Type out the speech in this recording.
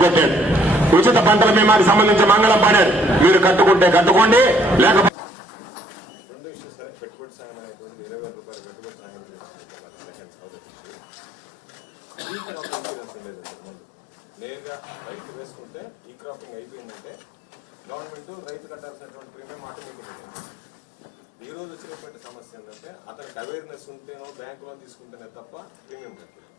ఎగ్గొట్టాడు. ఉచిత పంటల బీమాకి సంబంధించి మంగళం పాడారు. మీరు కట్టుకుంటే కట్టుకోండి, లేకపోతే నేరుగా రైతు వేసుకుంటే ఈ క్రాపింగ్ అయిపోయిందంటే గవర్నమెంట్ రైతు కట్టాల్సినటువంటి ప్రీమియం ఆటోమేటిక్. ఈ రోజు వచ్చినటువంటి సమస్య ఏంటంటే అతనికి అవేర్నెస్ ఉంటేనో బ్యాంకులో తీసుకుంటేనే తప్ప ప్రీమియం కట్టాలి.